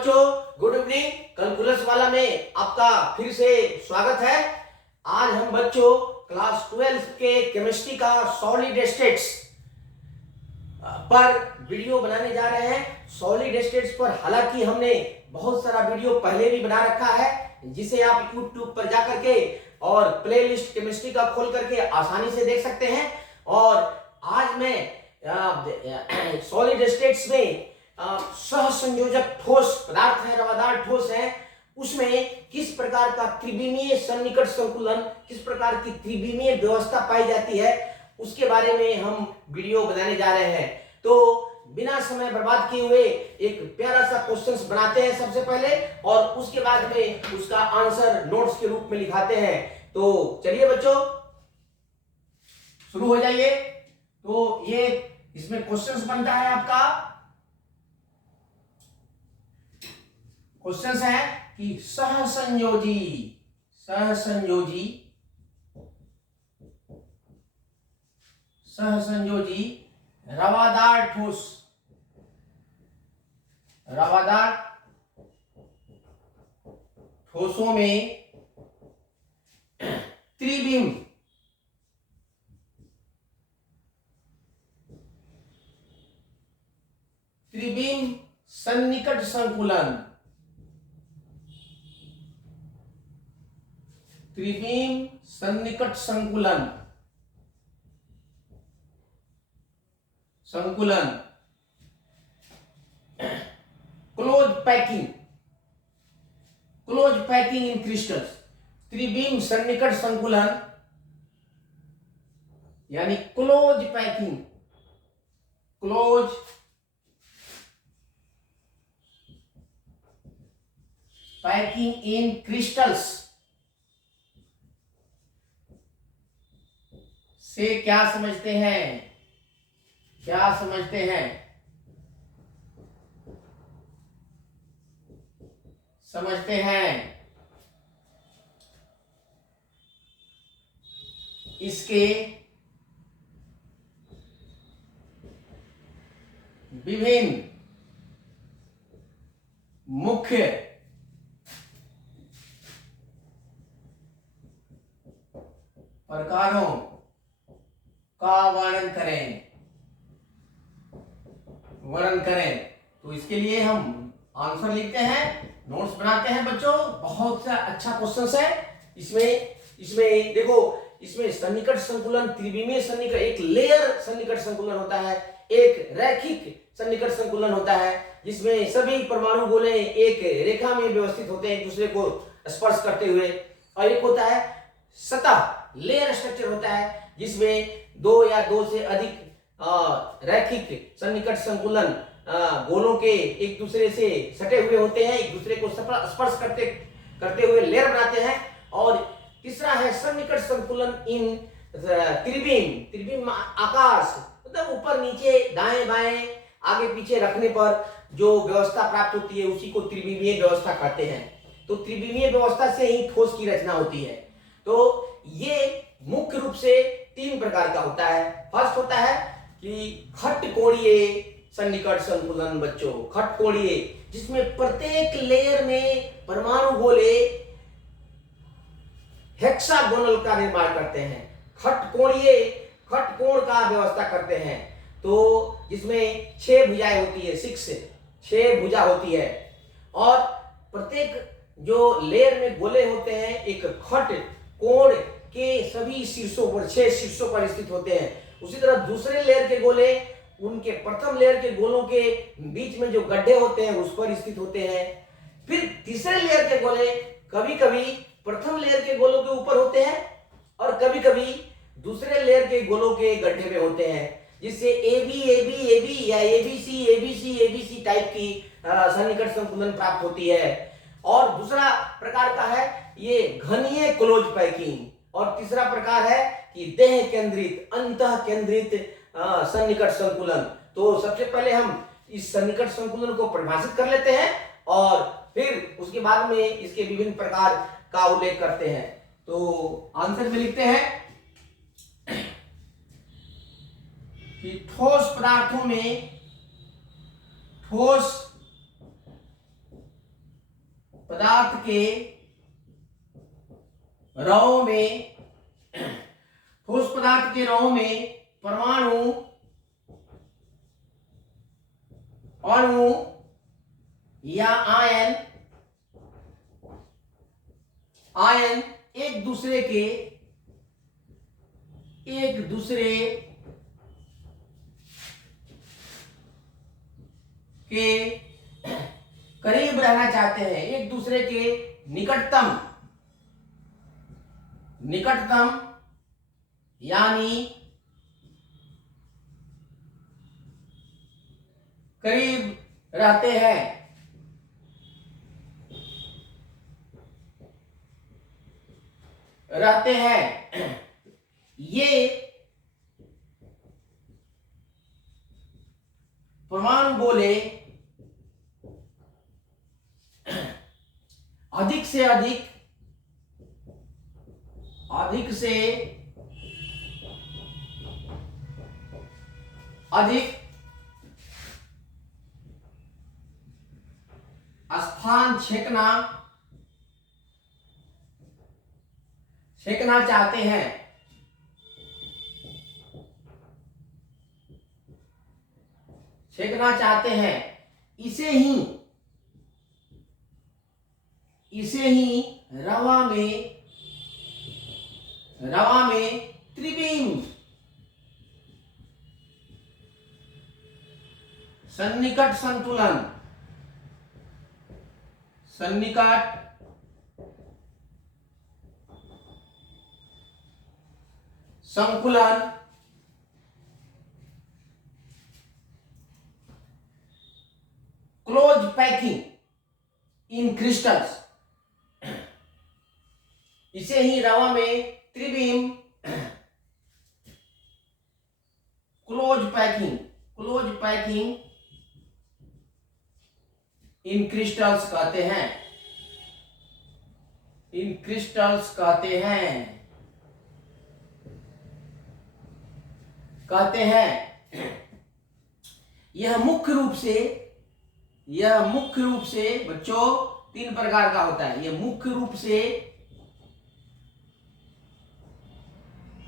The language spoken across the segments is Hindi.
बच्चों, गुड इवनिंग। कैलकुलस वाला में आपका फिर से स्वागत है। आज हम बच्चों क्लास 12 के केमिस्ट्री का सॉलिड स्टेट्स पर वीडियो बनाने जा रहे हैं। सॉलिड स्टेट्स पर हालांकि हमने बहुत सारा वीडियो पहले भी बना रखा है, जिसे आप YouTube पर जा करके और प्लेलिस्ट केमिस्ट्री का खोल करके आसानी से देख सकते हैं। और आज मैं सॉलिड स्टेट्स में सहसंयोजक ठोस पदार्थ है, रवादार ठोस है, उसमें किस प्रकार का त्रिविमीय सन्निकट संकुलन, किस प्रकार की त्रिविमीय व्यवस्था पाई जाती है, उसके बारे में हम वीडियो बनाने जा रहे हैं। तो बिना समय बर्बाद किए हुए एक प्यारा सा क्वेश्चंस बनाते हैं सबसे पहले, और उसके बाद में उसका आंसर नोट्स के रूप में लिखाते हैं। तो चलिए बच्चों, शुरू हो जाइए। तो ये इसमें क्वेश्चंस बनता है आपका। क्वेश्चन है कि सहसंयोजी रवादार ठोसों में त्रिविम सन्निकट संकुलन, त्रिविम सन्निकट संकुलन क्लोज पैकिंग इन क्रिस्टल्स। त्रिविम सन्निकट संकुलन यानी क्लोज पैकिंग इन क्रिस्टल्स से क्या समझते हैं? इसके विभिन्न मुख्य प्रकारों का वर्णन करें। तो इसके लिए हम आंसर लिखते हैं, नोट्स बनाते हैं बच्चों। बहुत सा अच्छा क्वेश्चन है। इसमें देखो, इसमें सन्निकट संकुलन, त्रिविमीय सन्निकट, एक लेयर सन्निकट संकुलन होता है, एक रैखिक सन्निकट संकुलन होता है, जिसमें सभी परमाणु गोले एक रेखा में व्यवस्थित होते हैं एक दूसरे को स्पर्श करते हुए। और एक होता है सतह, लेयर स्ट्रक्चर होता है, जिसमें दो या दो से अधिक रैखिक सन्निकट संकुलन गोलों के एक दूसरे से सटे हुए होते हैं, एक दूसरे को स्पर्श करते हुए लेयर बनाते हैं। और तीसरा है सन्निकट संकुलन इन त्रिविम आकाश, मतलब ऊपर नीचे दाएं बाएं आगे पीछे रखने पर जो व्यवस्था प्राप्त होती है उसी को त्रिविमीय व्यवस्था कहते हैं। तो त्रिविमीय व्यवस्था से ही ठोस की रचना होती है। तो ये मुख्य रूप से 3 प्रकार का होता है। फर्स्ट होता है कि खटकोणीय सन्निकट संकुलन बच्चों, खटकोणीय, जिसमें प्रत्येक लेयर में परमाणु गोले हेक्सागोनल का निर्माण करते हैं, खटकोण का व्यवस्था करते हैं। तो जिसमें 6 भुजाएं होती है, 6 भुजा होती है, और प्रत्येक जो लेयर में गोले होते हैं एक खट कोण के सभी शीर्षों पर, 6 शीर्षों पर स्थित होते हैं। उसी तरह दूसरे लेयर के गोले उनके प्रथम लेयर के गोलों के बीच में जो गड्ढे होते हैं उस पर स्थित होते हैं। फिर तीसरे लेयर के गोले कभी कभी प्रथम लेयर के गोलों के ऊपर होते हैं और कभी कभी दूसरे लेयर के गोलों के गड्ढे में होते हैं, जिससे AB या ABC टाइप की सन्निकट संकुलन प्राप्त होती है। और दूसरा प्रकार का है ये घनीय क्लोज पैकिंग, और तीसरा प्रकार है कि देह केंद्रित, अंतः केंद्रित सन्निकट संकुलन। तो सबसे पहले हम इस सन्निकट संकुलन को परिभाषित कर लेते हैं और फिर उसके बाद में इसके विभिन्न प्रकार का उल्लेख करते हैं। तो आंसर में लिखते हैं कि ठोस पदार्थों में ठोस पदार्थ के रॉ में, ठोस पदार्थ के रॉ में परमाणु, अणु या आयन एक दूसरे के करीब रहना चाहते हैं, एक दूसरे के निकटतम यानी करीब रहते हैं ये परमाणु गोले अधिक से अधिक स्थान छेकना चाहते हैं। इसे ही रवा में त्रिविम सन्निकट संकुलन क्लोज पैकिंग इन क्रिस्टल्स, इसे ही रवा में त्रिविम क्लोज पैकिंग इन क्रिस्टल्स कहते हैं। यह मुख्य रूप से बच्चों 3 प्रकार का होता है। यह मुख्य रूप से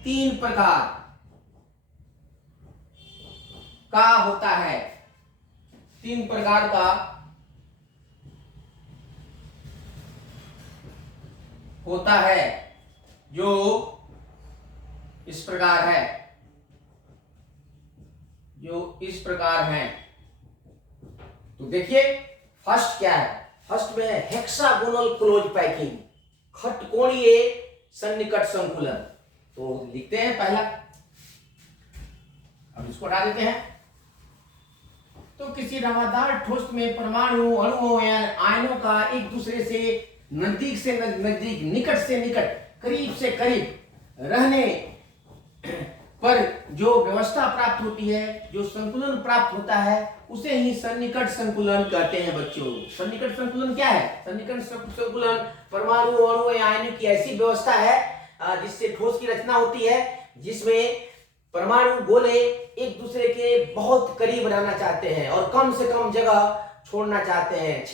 3 प्रकार का होता है। 3 प्रकार का होता है, जो इस प्रकार है। तो देखिए फर्स्ट क्या है। फर्स्ट में है हेक्सागोनल क्लोज पैकिंग, खटकोणीय सन्निकट संकुलन। तो लिखते हैं पहला, अब इसको हटा देते हैं। तो किसी रवादार ठोस में परमाणु, अणुओं या आयनों का एक दूसरे से नजदीक, निकट से निकट, करीब से करीब रहने पर जो व्यवस्था प्राप्त होती है, जो संतुलन प्राप्त होता है, उसे ही सन्निकट संकुलन कहते हैं बच्चों। सन्निकट संकुलन क्या है? सन्निकट संकुलन परमाणु, अणु या आयन की ऐसी व्यवस्था है जिससे ठोस की रचना होती है, जिसमें परमाणु गोले एक दूसरे के बहुत करीब रहना चाहते हैं और कम से कम जगह छोड़ना चाहते हैं।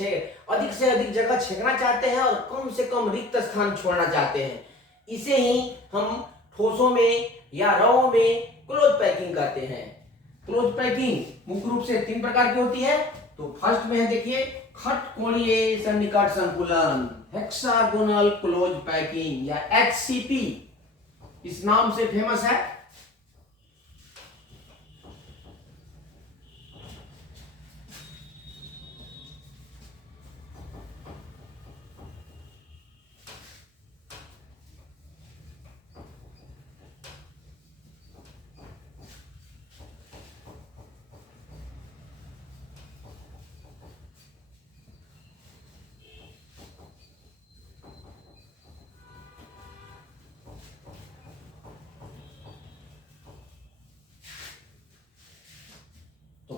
अधिक से अधिक जगह छेकना चाहते हैं और कम से कम रिक्त स्थान छोड़ना चाहते हैं। इसे ही हम ठोसों में या रवों में क्लोज पैकिंग कहते हैं। क्लोज पैकिंग मुख्य रूप से 3 प्रकार की होती है। तो फर्स्ट में है देखिए खटकोणीय सन्निकट संकुलन, हेक्सागोनल क्लोज पैकिंग या HCP, इस नाम से फेमस है।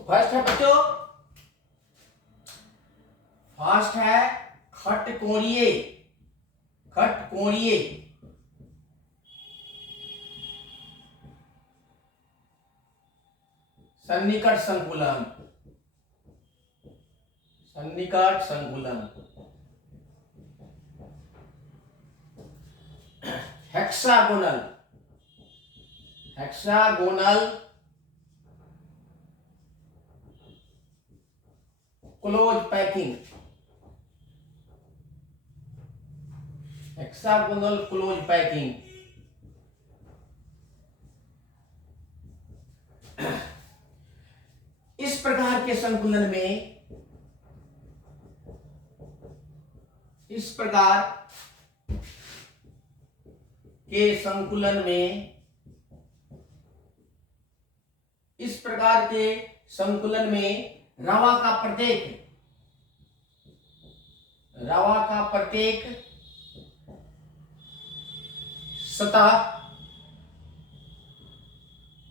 फर्स्ट है बच्चों, फर्स्ट है खटकोणीय सन्निकट संकुलन। Hexagonal, hexagonal close packing, hexagonal close packing. इस प्रकार के संकुलन में, इस प्रकार के संकुलन में, इस प्रकार के संकुलन में रवा का प्रत्येक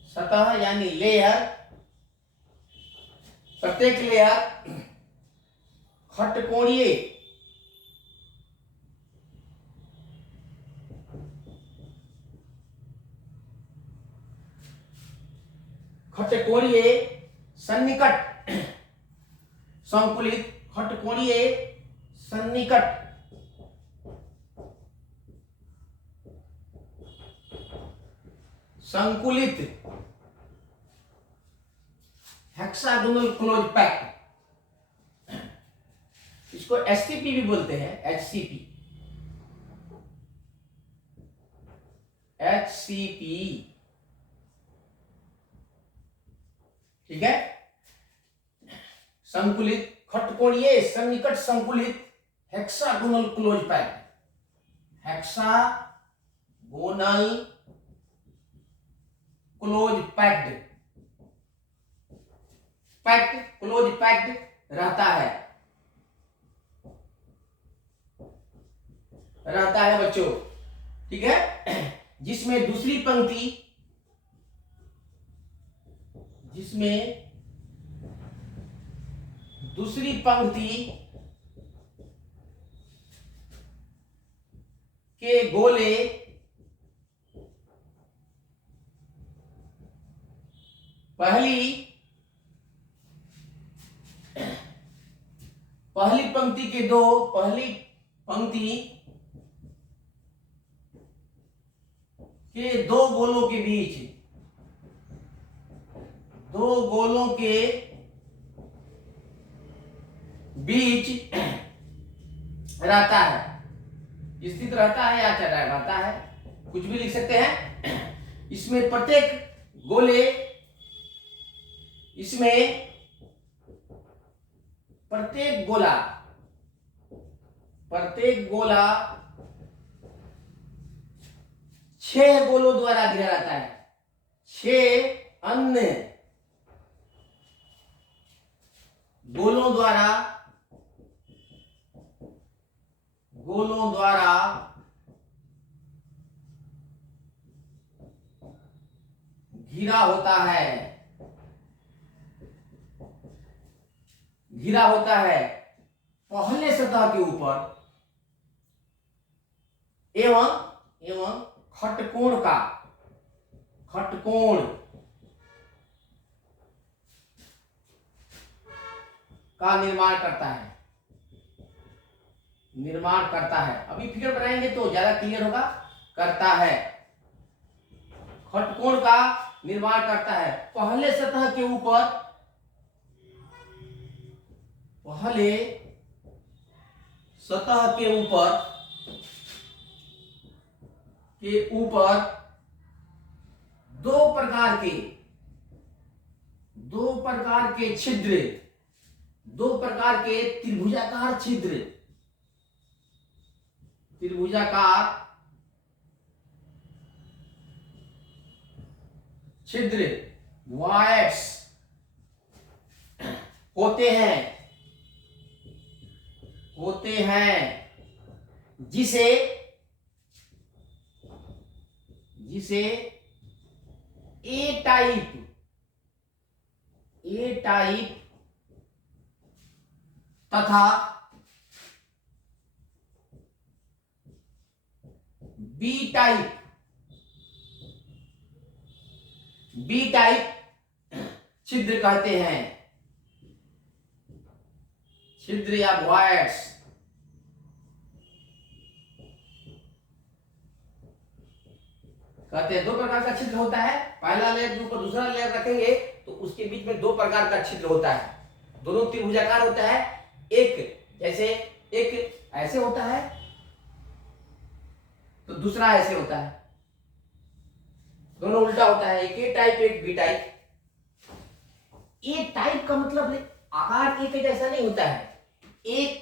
सतह यानी लेयर, प्रत्येक लेयर खटकोणीय सन्निकट संकुलित, खटकोणीय सन्निकट संकुलित हेक्सागोनल क्लोज पैक, इसको एचसीपी भी बोलते हैं, एचसीपी, ठीक है। संकुलित खटकोणीय सन्निकट संकुलित hexagonal close pack, hexagonal close packed, close packed रहता है बच्चों, ठीक है। जिसमें दूसरी पंक्ति के गोले पहली पंक्ति के पहली पंक्ति के दो गोलों के बीच, रहता है, स्थित रहता है या चल रहता है, कुछ भी लिख सकते हैं। इसमें प्रत्येक गोला 6 गोलों द्वारा घिरा रहता है, 6 अन्य गोलों द्वारा घिरा होता है पहले सतह के ऊपर एवं खटकोण का निर्माण करता है। अभी फिगर बनाएंगे तो ज्यादा क्लियर होगा। करता है, खटकोण का निर्माण करता है पहले सतह के ऊपर दो प्रकार के छिद्र, दो प्रकार के त्रिभुजाकार छिद्र वॉयड्स होते हैं जिसे ए टाइप तथा बी टाइप छिद्र कहते हैं, छिद्र या वॉयड्स। कहते हैं दो प्रकार का छिद्र होता है, पहला लेयर के ऊपर दूसरा लेयर रखेंगे तो उसके बीच में दो प्रकार का छिद्र होता है, दोनों त्रिभुजाकार होता है, एक जैसे एक ऐसे होता है तो दूसरा ऐसे होता है, दोनों उल्टा होता है, एक ए टाइप एक बी टाइप। ए टाइप का मतलब आकार एक जैसा नहीं होता है, एक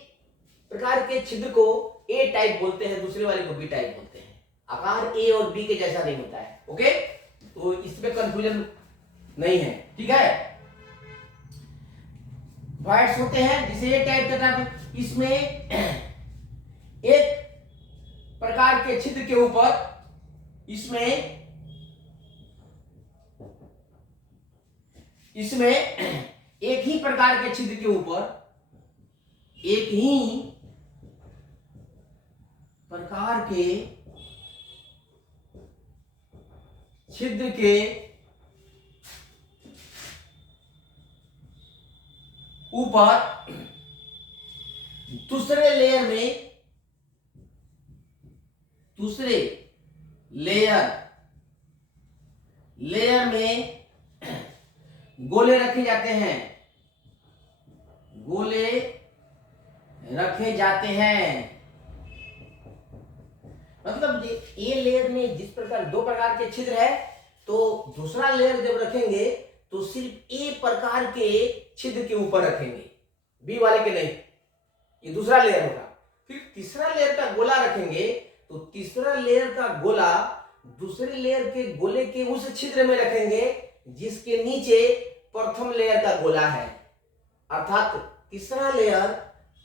प्रकार के छिद्र को ए टाइप बोलते हैं, दूसरे वाले को बी टाइप बोलते हैं, आकार ए और बी के जैसा नहीं होता है। ओके, तो इसमें कंफ्यूजन नहीं है, ठीक है। वाइट्स होते हैं जिसे ए टाइप कहता है, इसमें एक प्रकार के छिद्र के ऊपर इसमें एक ही प्रकार के छिद्र के ऊपर एक ही प्रकार के छिद्र के ऊपर दूसरे लेयर में गोले रखे जाते हैं, मतलब ए लेयर में जिस प्रकार दो प्रकार के छिद्र है तो दूसरा लेयर जब रखेंगे तो सिर्फ ए प्रकार के छिद्र के ऊपर रखेंगे, बी वाले के नहीं, ये दूसरा लेयर होगा। फिर तीसरा लेयर का गोला रखेंगे तो तीसरा लेयर का गोला दूसरे लेयर के गोले के उस छिद्र में रखेंगे जिसके नीचे प्रथम लेयर का गोला है, अर्थात तीसरा लेयर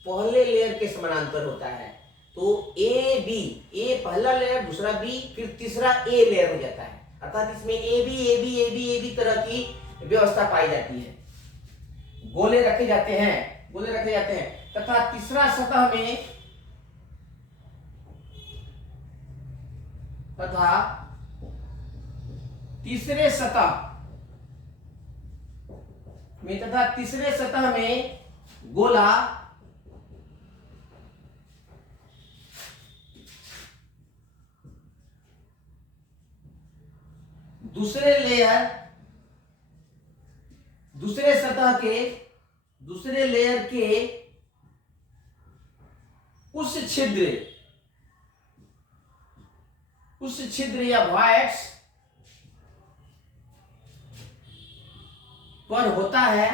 पहले लेयर के समानांतर होता है। तो ए बी, ए पहला लेयर, दूसरा बी, फिर तीसरा ए लेयर हो जाता है, अर्थात इसमें ए बी तरह की व्यवस्था पाई जाती है, गोले रखे जाते हैं तथा तीसरा सतह में तीसरे सतह में गोला दूसरे लेयर के उस छिद्र या वॉइड्स पर होता है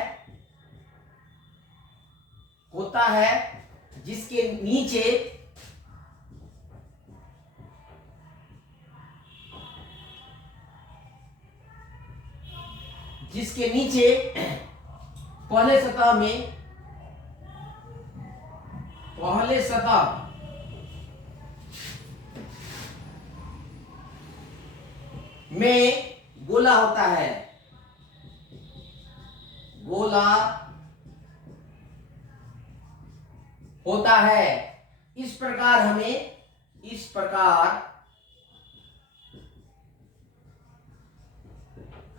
जिसके नीचे पहले सतह में गोला होता है, इस प्रकार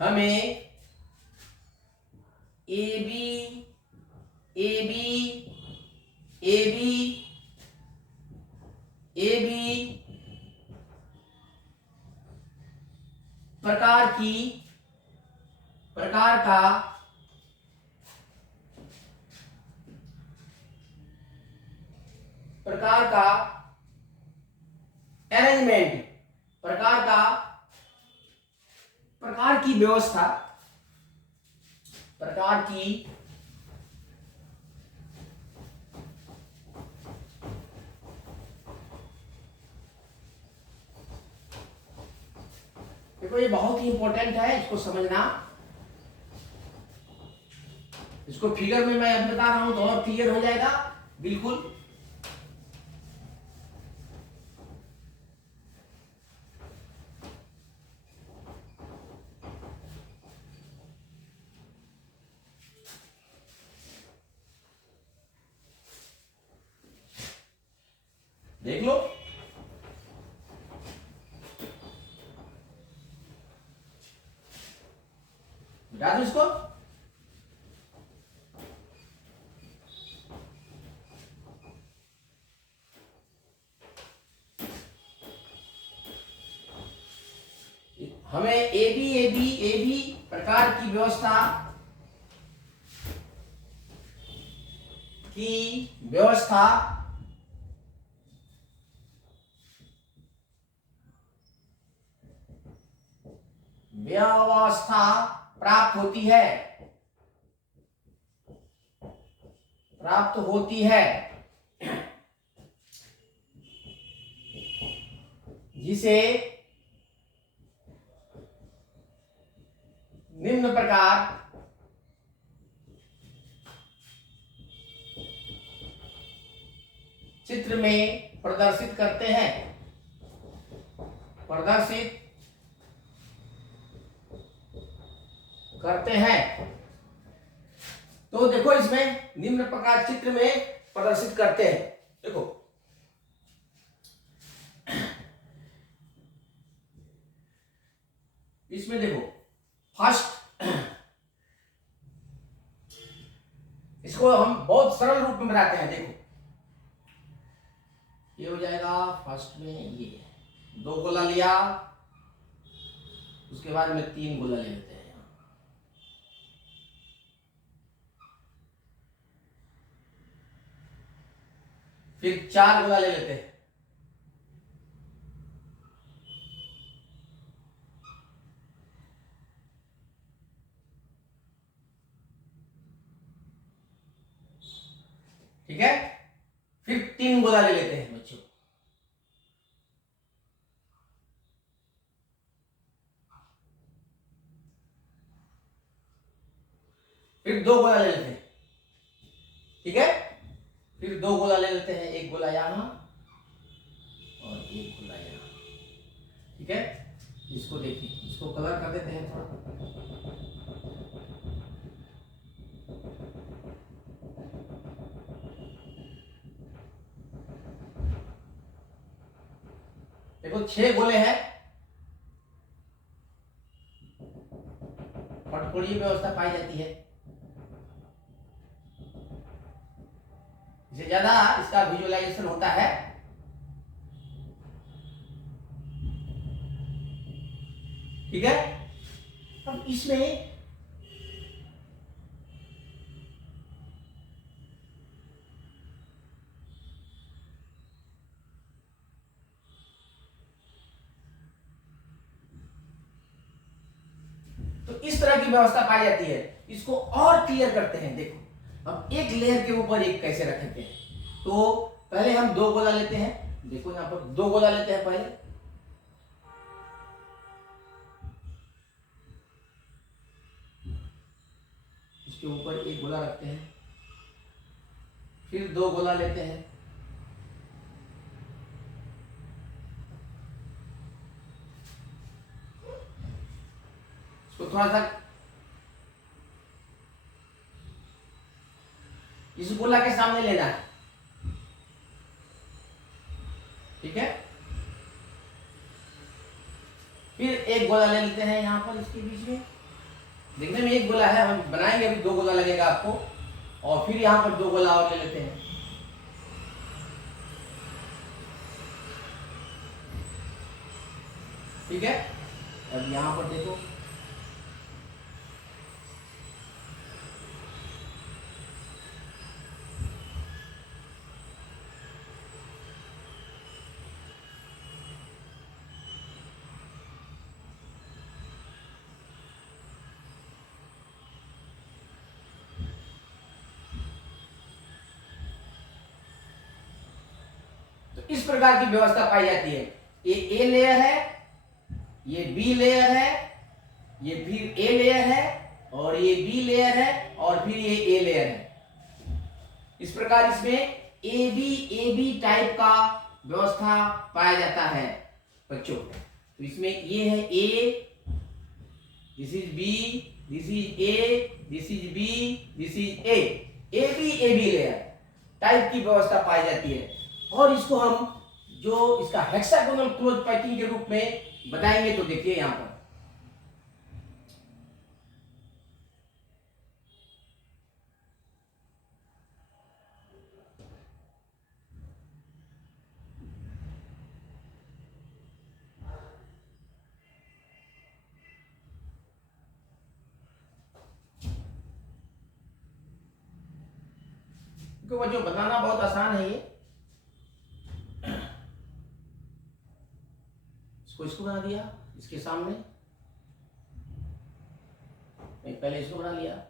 हमें ए बी प्रकार का अरेंजमेंट, प्रकार की व्यवस्था, देखो ये बहुत ही इंपॉर्टेंट है, इसको समझना। इसको फिगर में मैं अब बता रहा हूं तो और क्लियर हो जाएगा बिल्कुल। देख लो, बता दो इसको। हमें ए बी प्रकार की व्यवस्था प्राप्त होती है जिसे निम्न प्रकार चित्र में प्रदर्शित करते हैं। तो देखो इसमें निम्न प्रकार चित्र में प्रदर्शित करते हैं। देखो इसमें देखो फर्स्ट, इसको हम बहुत सरल रूप में बनाते हैं। देखो ये हो जाएगा फर्स्ट में, ये 2 गोला लिया, उसके बाद में 3 गोला ले लेते हैं, फिर 4 गोला ले लेते हैं, ठीक है, फिर 3 गोला ले लेते हैं बच्चों, फिर 2 गोला ले लेते हैं, ठीक है, फिर 2 गोला ले लेते हैं, 1 गोला यहां और 1 गोला यहां, ठीक है। इसको देखिए, इसको कलर कर देते हैं थोड़ा, देखो 6 गोले हैं, फटकोड़ी व्यवस्था पाई जाती है। इससे ज्यादा इसका विजुअलाइजेशन होता है। ठीक है, अब इसमें तो इस तरह की व्यवस्था पाई जाती है। इसको और क्लियर करते हैं। देखो अब एक लेयर के ऊपर एक कैसे रखेंगे, तो पहले हम 2 गोला लेते हैं। देखो यहां पर 2 गोला लेते हैं पहले, इसके ऊपर 1 गोला रखते हैं, फिर 2 गोला लेते हैं, इसको थोड़ा सा इस गोला के सामने लेना है, ठीक है, फिर 1 गोला ले लेते हैं यहां पर इसके बीच में। देखने में 1 गोला है, हम बनाएंगे अभी 2 गोला लगेगा आपको, और फिर यहां पर 2 गोला और ले लेते हैं, ठीक है। अब यहां पर देखो इस प्रकार की व्यवस्था पाई जाती है। ये ए लेयर है, ये बी लेयर है, ये फिर ए लेयर है, और ये बी लेयर है, और फिर ये ए लेयर है। इस प्रकार इसमें ए बी टाइप का व्यवस्था पाया जाता है बच्चों। तो इसमें ये है A, this is B, this is A, this is B, this is A B layer type की व्यवस्था पाई जाती है। और इसको हम जो इसका हेक्सागोनल क्लोज पैकिंग के रूप में बताएंगे, तो देखिए यहां पर देखो बच्चों, बताना बहुत आसान है ये। इसको बना दिया इसके सामने, नहीं पहले इसको बना लिया।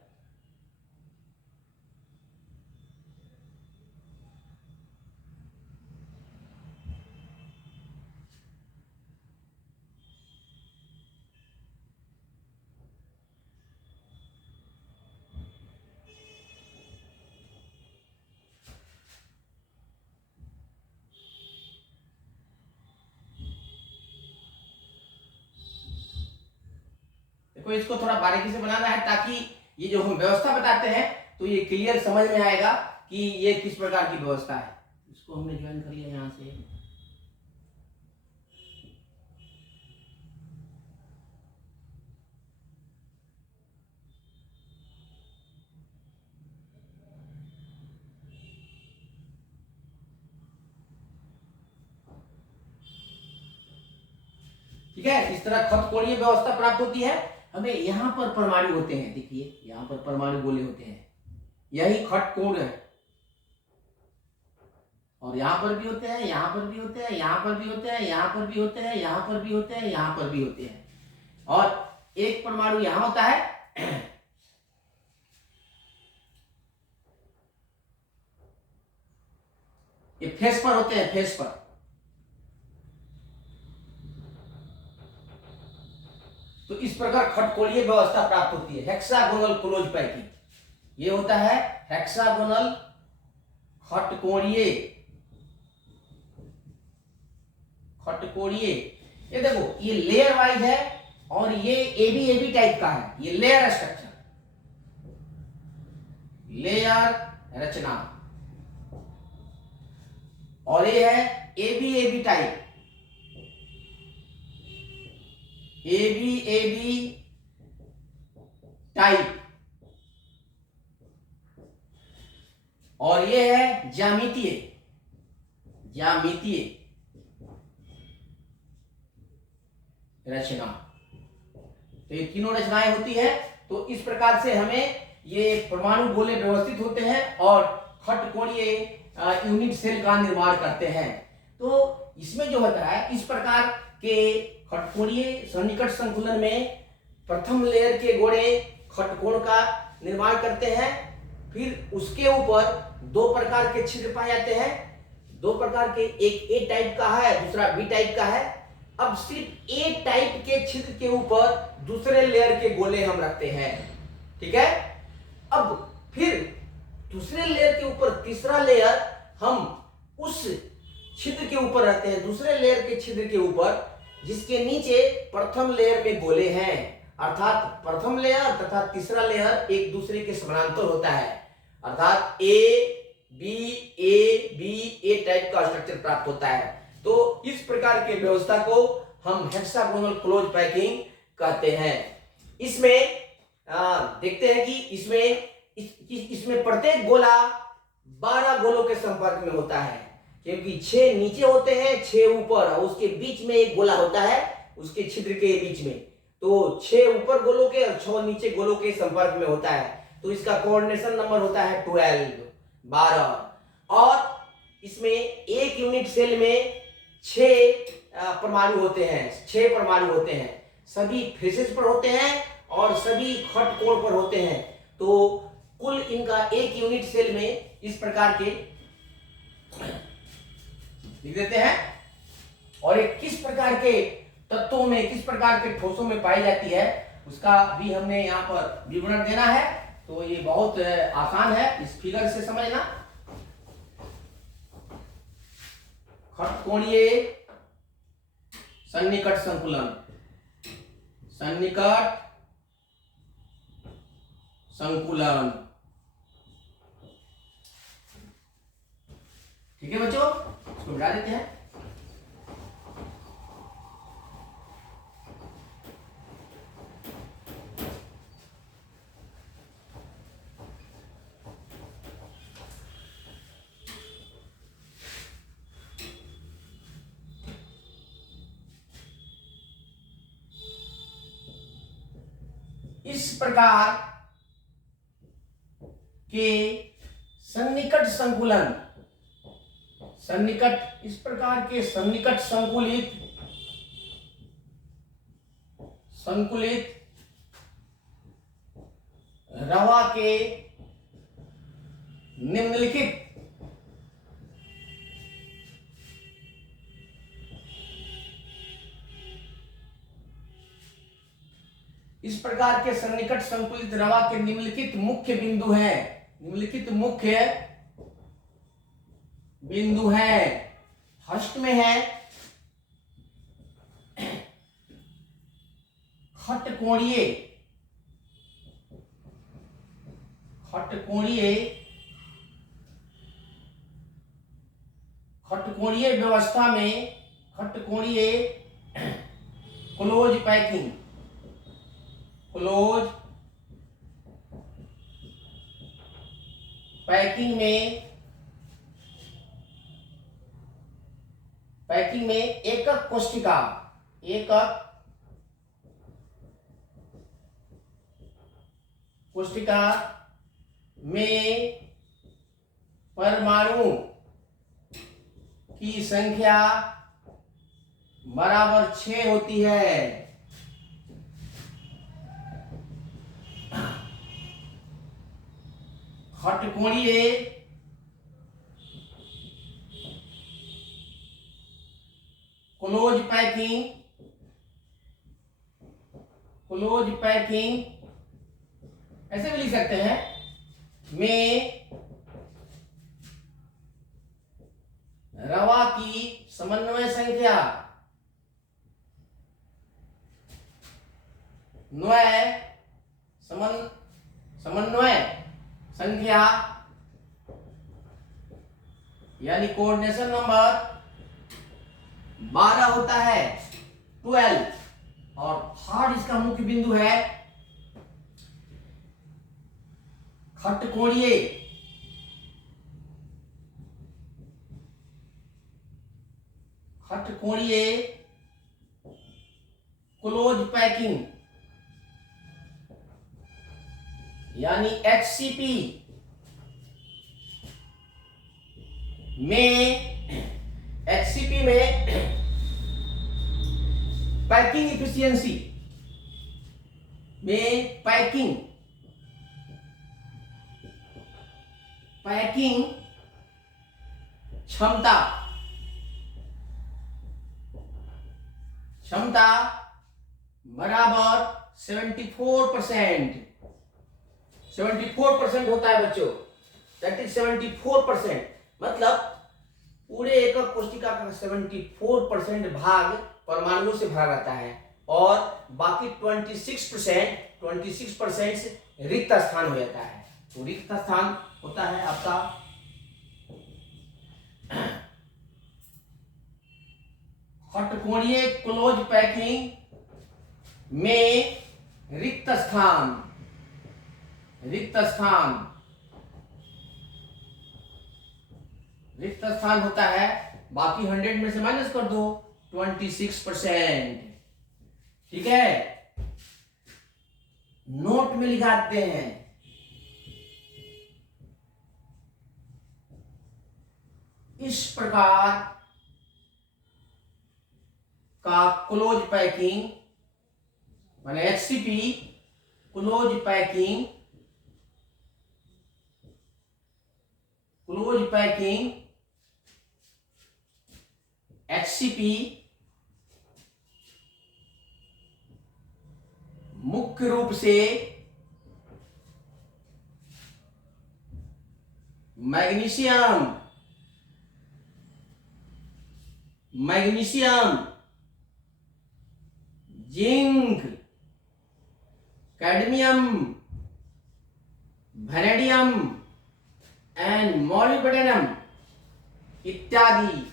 देखो इसको थोड़ा बारीकी से बनाना है ताकि ये जो हम व्यवस्था बताते हैं तो ये क्लियर समझ में आएगा कि ये किस प्रकार की व्यवस्था है। इसको हमने ज्वाइन कर लिया यहाँ से। ठीक है, इस तरह खटकोणीय व्यवस्था प्राप्त होती है हमें। यहाँ पर परमाणु होते हैं, देखिए यहाँ पर परमाणु गोले होते हैं, यही खटकोण है। और यहाँ पर भी होते हैं, यहाँ पर भी होते हैं, यहाँ पर भी होते हैं, यहाँ पर भी होते हैं, यहाँ पर भी होते हैं, यहाँ पर भी होते हैं। और एक परमाणु यहाँ होता है। ये फेस पर होते हैं, फेस पर। तो इस प्रकार खटकोणीय व्यवस्था प्राप्त होती है, हेक्सागोनल क्लोज पैकिंग। ये होता है हेक्सागोनल खटकोणीय। ये देखो ये लेयर वाइज है और ये एबी टाइप का है, ये लेयर स्ट्रक्चर, लेयर रचना। और ये है एबी टाइप, एबी टाइप। और ये है ज्यामितीय रचना। तो ये तीनों रचनाएं होती है। तो इस प्रकार से हमें ये परमाणु गोले व्यवस्थित होते हैं और खटकोणीय यूनिट सेल का निर्माण करते हैं। तो इसमें जो होता है, इस प्रकार के खटकोणीय सन्निकट संकुलन में प्रथम लेयर के गोले खटकोण का निर्माण करते हैं। फिर उसके ऊपर दो प्रकार के छिद्र पाए जाते हैं, दो प्रकार के, एक ए टाइप का है, दूसरा बी टाइप का है। अब सिर्फ ए टाइप के छिद्र के ऊपर दूसरे लेयर के गोले हम रखते हैं। ठीक है, अब फिर दूसरे लेयर के ऊपर तीसरा लेयर हम उस छिद्र के ऊपर रखते हैं, दूसरे लेयर के छिद्र के ऊपर, जिसके नीचे प्रथम लेयर में गोले हैं। अर्थात प्रथम लेयर तथा तीसरा लेयर एक दूसरे के समानांतर होता है। अर्थात ए बी टाइप का स्ट्रक्चर प्राप्त होता है। तो इस प्रकार के व्यवस्था को हम हेक्सागोनल क्लोज पैकिंग कहते हैं। इसमें देखते हैं कि इसमें प्रत्येक गोला 12 गोलों के संपर्क में होता है, क्योंकि 6 नीचे होते हैं, 6 ऊपर, और उसके बीच में एक गोला होता है, उसके छिद्र के बीच में। तो 6 ऊपर गोलों के और 6 नीचे गोलों के संपर्क में होता है। तो इसका कोऑर्डिनेशन नंबर होता है 12। और इसमें एक यूनिट सेल में 6 परमाणु होते हैं, 6 परमाणु होते हैं। सभी फेसेस पर होते हैं और सभी खटकोण पर होते हैं। तो कुल इनका एक यूनिट सेल में इस प्रकार के लिख देते हैं। और एक किस प्रकार के तत्वों में, किस प्रकार के ठोसों में पाई जाती है, उसका भी हमने यहाँ पर विवरण देना है। तो ये बहुत आसान है, इस फिगर से समझना। खटकोणीय सन्निकट संकुलन, ठीक है बच्चों, इसको मिटा देते हैं। इस प्रकार के सन्निकट संकुलन, सन्निकट, इस प्रकार के सन्निकट संकुलित संकुलित रवा के निम्नलिखित इस प्रकार के सन्निकट संकुलित रवा के निम्नलिखित मुख्य बिंदु हैं, निम्नलिखित मुख्य बिंदु हैं। फर्स्ट में है खटकोणीय, खटकोणीय, खटकोणीय व्यवस्था में, खटकोणीय क्लोज पैकिंग, क्लोज पैकिंग में, पैकिंग में एकक कोशिका, एकक कोशिका में परमाणु की संख्या बराबर 6 होती है। खटकोणीय क्लोज पैकिंग, क्लोज पैकिंग ऐसे भी लिख सकते हैं, में रवा की समन्वय संख्या, समन्वय संख्या यानी कोऑर्डिनेशन नंबर 12 होता है, 12। और थर्ड इसका मुख्य बिंदु है खटकोणीय, खटकोणीय क्लोज पैकिंग यानी HCP में, HCP में पैकिंग इफिशियंसी में, पैकिंग क्षमता, क्षमता बराबर 74%, 74% होता है बच्चों, दैट इज 74%। मतलब पूरे एकक कोशिका का 74% भाग परमाणुओं से भरा रहता है और बाकी 26% रिक्त स्थान हो जाता है। तो रिक्त स्थान होता है आपका खटकोणीय क्लोज पैकिंग में रिक्त स्थान, रिक्त स्थान, रिक्त स्थान होता है। बाकी 100 में से माइनस कर दो 26%। ठीक है, नोट में लिखाते हैं इस प्रकार का क्लोज पैकिंग माने HCP close packing, close packing HCP मुख्य रूप से magnesium, magnesium, zinc, cadmium, vanadium and molybdenum इत्यादि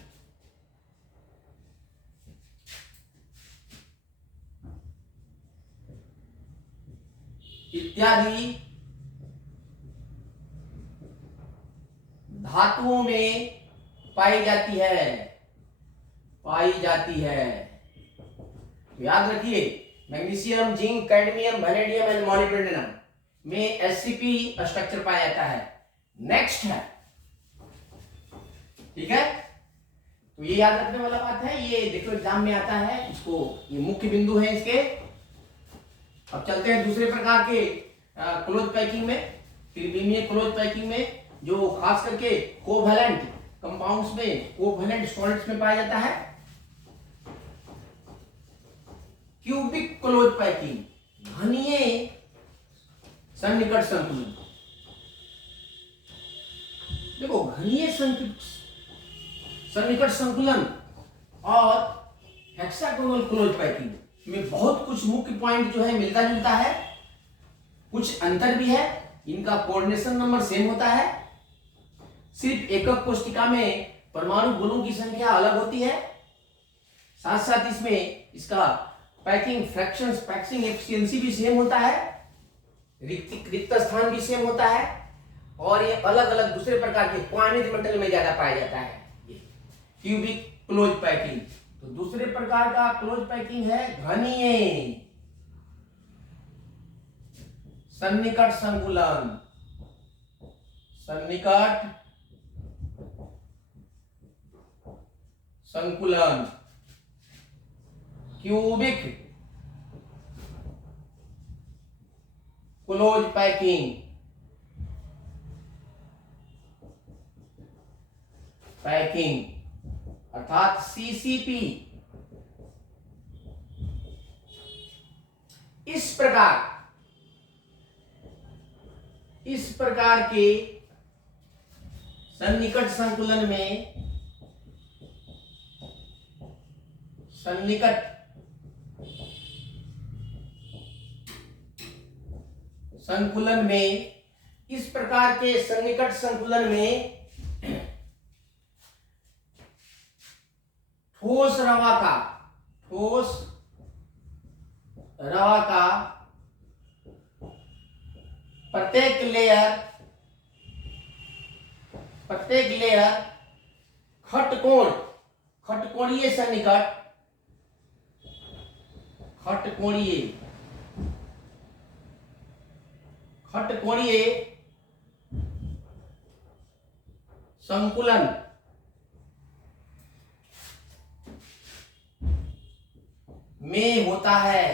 इत्यादि धातुओं में पाई जाती है, पाई जाती है। याद रखिए, magnesium, zinc, cadmium, vanadium and molybdenum में HCP स्ट्रक्चर पाया जाता है। नेक्स्ट है। ठीक है, तो ये याद रखने वाला बात है। ये देखो एग्जाम में आता है, इसको ये मुख्य बिंदु है इसके। अब चलते हैं दूसरे प्रकार के क्लोज पैकिंग में, त्रिविमीय क्लोज पैकिंग में, जो खास करके कोवैलेंट कंपाउंड्स में, कोवैलेंट सॉल्ट्स में पाया जाता है। क्यूबिक क्लोज पैकिंग, घनीय सन्निकट संकुलन। देखो घनीय सन्निकट संकुलन और हेक्सागोनल क्लोज पैकिंग में बहुत कुछ मुख्य पॉइंट जो है मिलता जुलता है, कुछ अंतर भी है। इनका कोऑर्डिनेशन नंबर सेम होता है, सिर्फ एकक कोष्टिका में परमाणु गुणों की संख्या अलग होती है। साथ साथ इसमें इसका पैकिंग फ्रैक्शंस, पैकिंग एफिशिएंसी भी सेम होता है, रिक्त स्थान भी सेम होता है, और ये अलग अलग दूसरे प्रकार के क्वार्निज मेटल में ज्यादा पाया जाता है। ये क्यूबिक क्लोज पैकिंग। तो दूसरे प्रकार का क्लोज पैकिंग है घनीय सन्निकट संकुलन। सन्निकट संकुलन, क्यूबिक क्लोज पैकिंग, अर्थात सीसीपी। इस प्रकार के सन्निकट संकुलन में, इस प्रकार के सन्निकट संकुलन में ठोस रवा का प्रत्येक लेयर खटकोणीय सन्निकट, खटकोणीय संकुलन में होता है।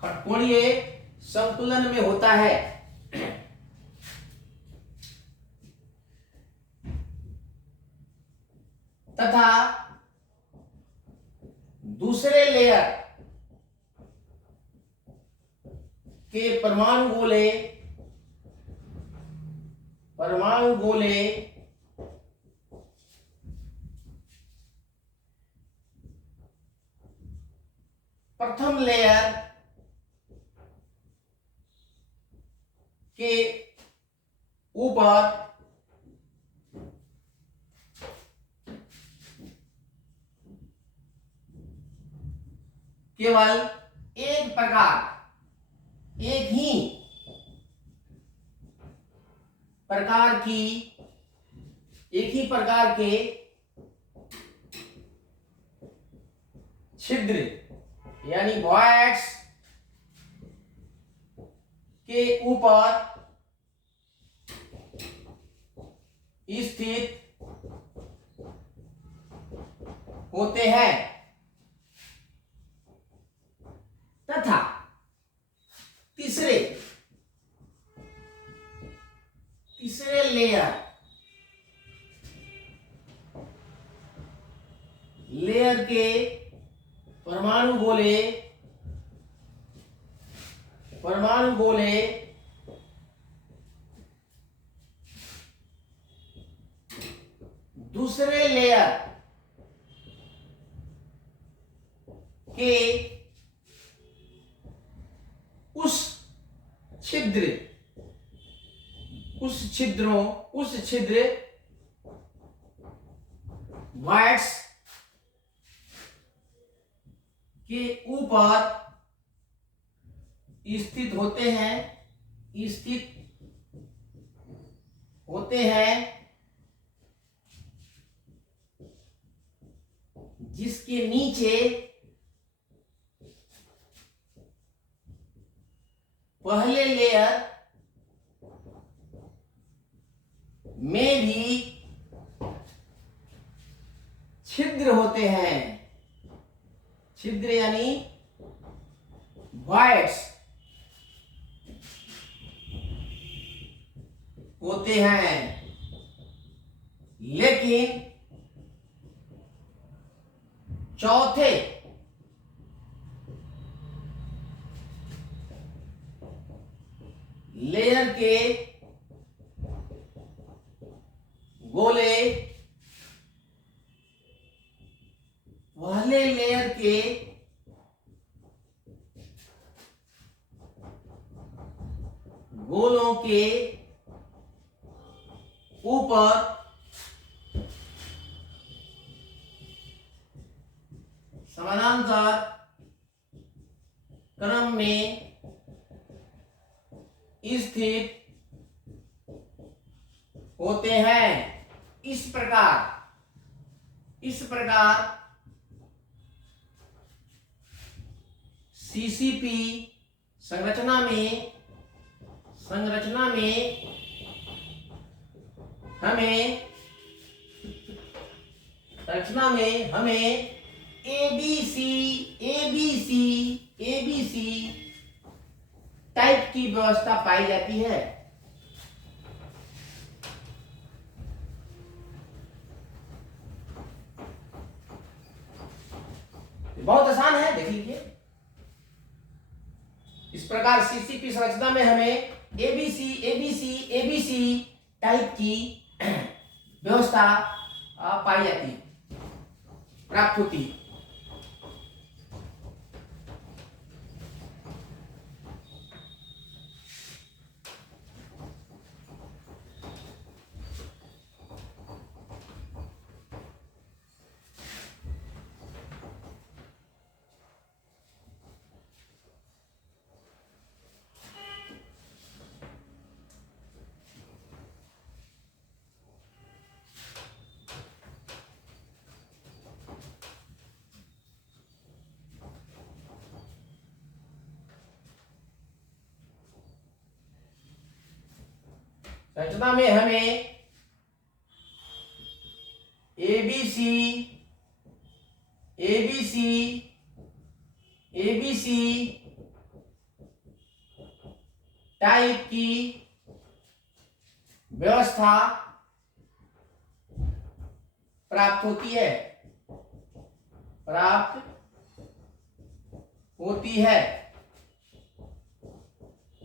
खटकोणीय संकुलन में होता है। तथा दूसरे लेयर के परमाणु गोले प्रथम लेयर के ऊपर केवल एक ही प्रकार के छिद्र यानी वॉइड्स के ऊपर स्थित होते हैं तथा तीसरे लेयर के परमाणु गोले दूसरे लेयर के उस छिद्र वॉइड्स के ऊपर स्थित होते हैं जिसके नीचे पहले लेयर में भी छिद्र होते हैं। छिद्र यानी वॉइड्स होते हैं, लेकिन चौथे लेयर के गोले पहले लेयर के गोलों के ऊपर समानांतर क्रम में स्थित होते हैं। इस प्रकार सीसीपी संरचना में हमें एबीसी टाइप की व्यवस्था पाई जाती है। बहुत आसान है, देख लीजिए। इस प्रकार सीसीपी संरचना में हमें एबीसी टाइप की व्यवस्था पाई जाती है, प्राप्त होती है। संरचना में हमें एबीसी टाइप की व्यवस्था प्राप्त होती है,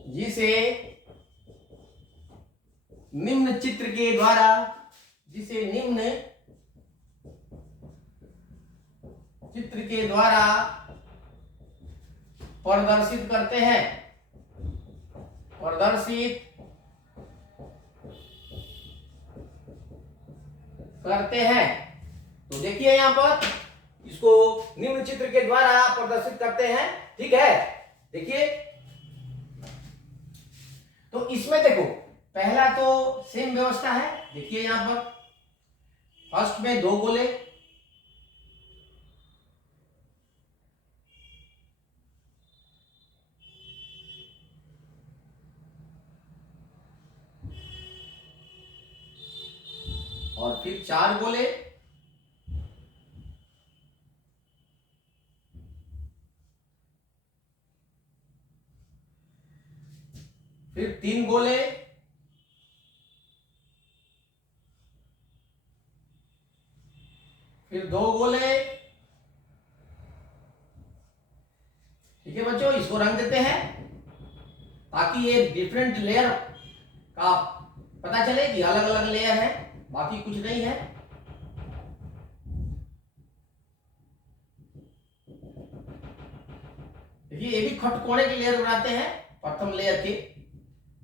जिसे निम्न चित्र के द्वारा प्रदर्शित करते हैं। तो देखिए यहां पर इसको निम्न चित्र के द्वारा प्रदर्शित करते हैं, ठीक है। देखिए तो इसमें देखो, पहला तो सेम व्यवस्था है। देखिए यहां पर फर्स्ट में 2 गोले, और फिर 4 गोले, फिर 3 गोले, फिर 2 गोले। ठीक है बच्चों, इसको रंग देते हैं ताकि ये डिफरेंट लेयर का पता चले कि अलग अलग लेयर है, बाकी कुछ नहीं है। देखिए ये भी खटकोणे के लेयर बनाते हैं, प्रथम लेयर के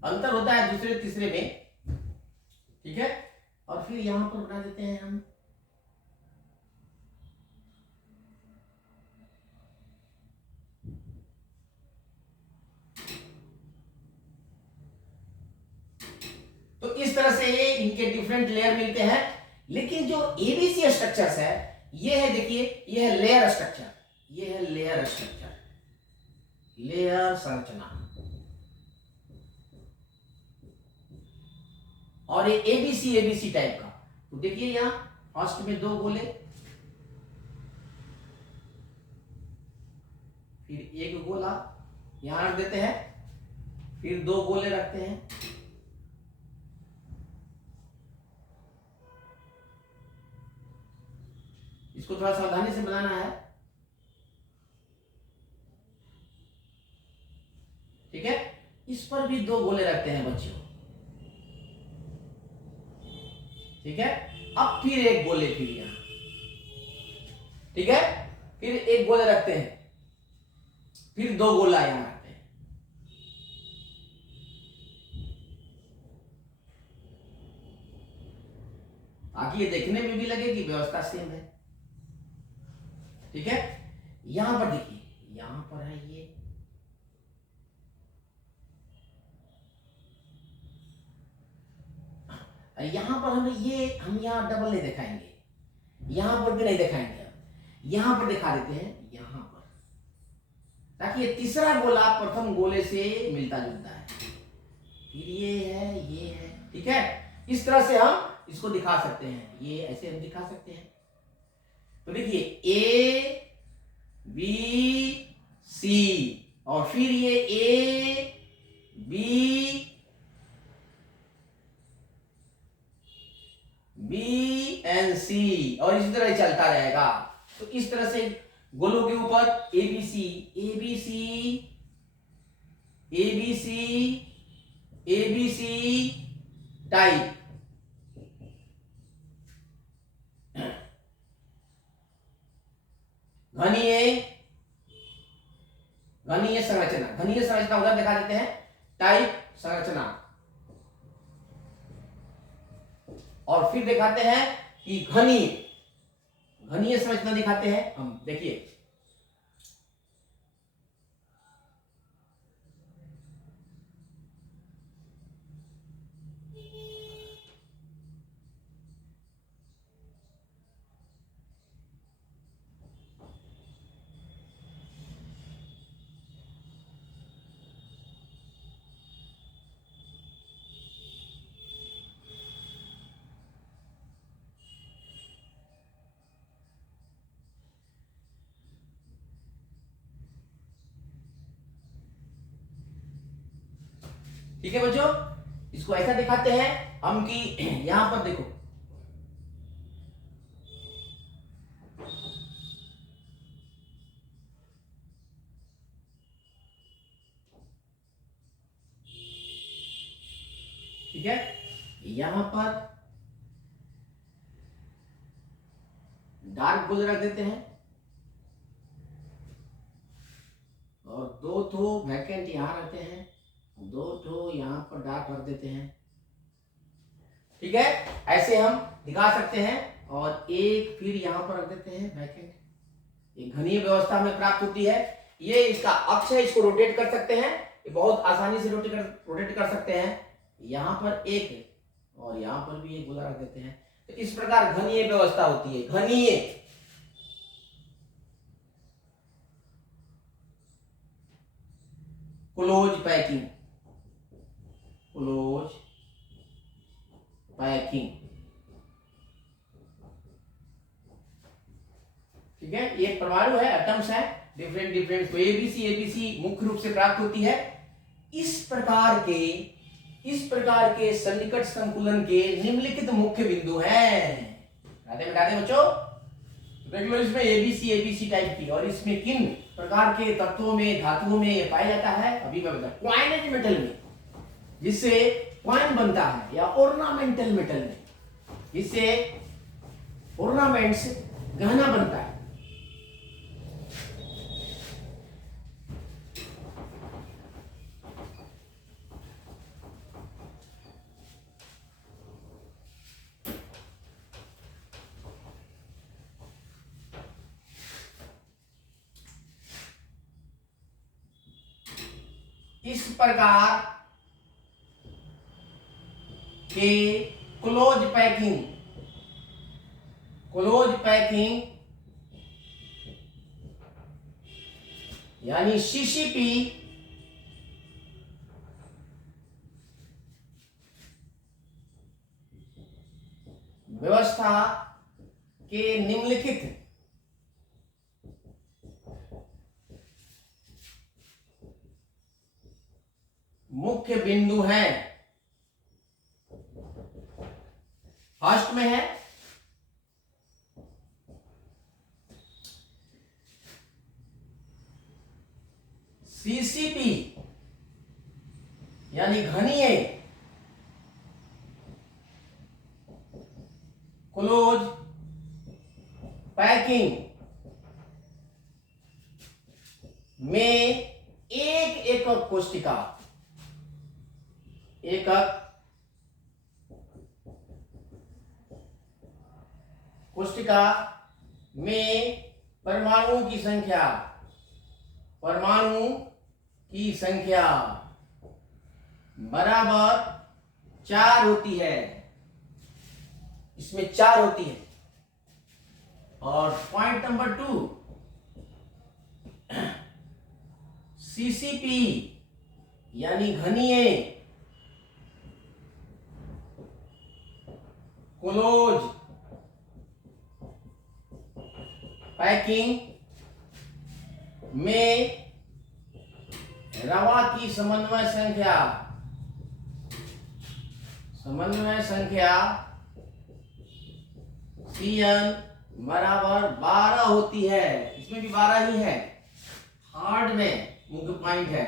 अंतर होता है दूसरे तीसरे में, ठीक है। और फिर यहां पर बना देते हैं हम तो इस तरह से ये इनके डिफरेंट लेयर मिलते हैं। लेकिन जो एबीसी स्ट्रक्चर्स है, ये है, देखिए ये है लेयर स्ट्रक्चर, ये है लेयर स्ट्रक्चर, लेयर संरचना। और ये एबीसी टाइप का। तो देखिए यहाँ फर्स्ट में 2 गोले, फिर 1 गोला यहां रख देते हैं, फिर 2 गोले रखते हैं, इसको थोड़ा सावधानी से बनाना है, ठीक है। इस पर भी 2 गोले रखते हैं बच्चों, ठीक है। अब फिर 1 गोले, फिर यहां, ठीक है, फिर 1 गोले रखते हैं, फिर 2 गोला यहां रखते हैं, ताकि ये देखने में भी लगे कि व्यवस्था सेम है, ठीक है। यहां पर देखिए, यहां पर है ये, यहां पर हमें ये, हम यहां डबल नहीं दिखाएंगे, यहां पर भी नहीं दिखाएंगे, यहां पर दिखा देते हैं, यहां पर, ताकि ये तीसरा गोला प्रथम गोले से मिलता जुलता है, फिर ये है, ठीक है। इस तरह से हम इसको दिखा सकते हैं, ये ऐसे हम दिखा सकते हैं। तो देखिए ए बी सी, और फिर ये ए बी एंड सी, और इसी तरह चलता रहेगा। तो इस तरह से गोलों के ऊपर ABC ABC ABC ABC type, घनीय संरचना उधर दिखा देते हैं, टाइप संरचना, और फिर दिखाते हैं कि घनीय संरचना दिखाते हैं हम। देखिए ठीक है बच्चों, इसको ऐसा दिखाते हैं हम कि यहां पर देखो, ठीक है, यहां पर डार्क गोल रख देते हैं, और 2 ठो वैकेंट यहां रखते हैं, 2 ठो यहां पर डार्क रख देते हैं, ठीक है। ऐसे हम दिखा सकते हैं, और एक फिर यहां पर रख देते हैं वैकेंट, एक घनीय व्यवस्था में प्राप्त होती है। ये इसका अक्ष है, इसको रोटेट कर सकते हैं, ये बहुत आसानी से रोटेट कर सकते हैं। यहां पर एक और यहां पर भी एक गोला रख देते हैं। तो इस प्रकार घनीय व्यवस्था होती है, घनीय। क्लोज पैकिंग, क्लोज पैकिंग, ठीक है। ये परमाणु है, एटम्स है, डिफरेंट। तो एबीसी मुख्य रूप से प्राप्त होती है। इस प्रकार के सन्निकट संकुलन के निम्नलिखित मुख्य बिंदु हैं। बताते बच्चों, देख लो, इसमें एबीसी टाइप की, और इसमें किन प्रकार के तत्वों में, धातुओं में ये पाया जाता है, अभी मैं बता, क्वाइनेट मेटल में, जिससे क्वाइन बनता है, या ऑर्नामेंटल मेटल में, जिससे ऑर्नामेंट्स, गहना बनता है। इस प्रकार के क्लोज पैकिंग यानी सीसीपी, व्यवस्था के निम्नलिखित मुख्य बिंदु हैं। फर्स्ट में है सीसीपी यानी घनीय क्लोज पैकिंग में एक एकक कोशिका, एकक कोशिका में परमाणु की संख्या, परमाणु की संख्या बराबर 4 होती है। इसमें 4 होती है। और पॉइंट नंबर 2, सीसीपी यानी घनीय क्लोज पैकिंग में रवा की समन्वय संख्या, समन्वय संख्या CN बराबर 12 होती है। इसमें भी 12 ही है। थर्ड में मुख्य पॉइंट है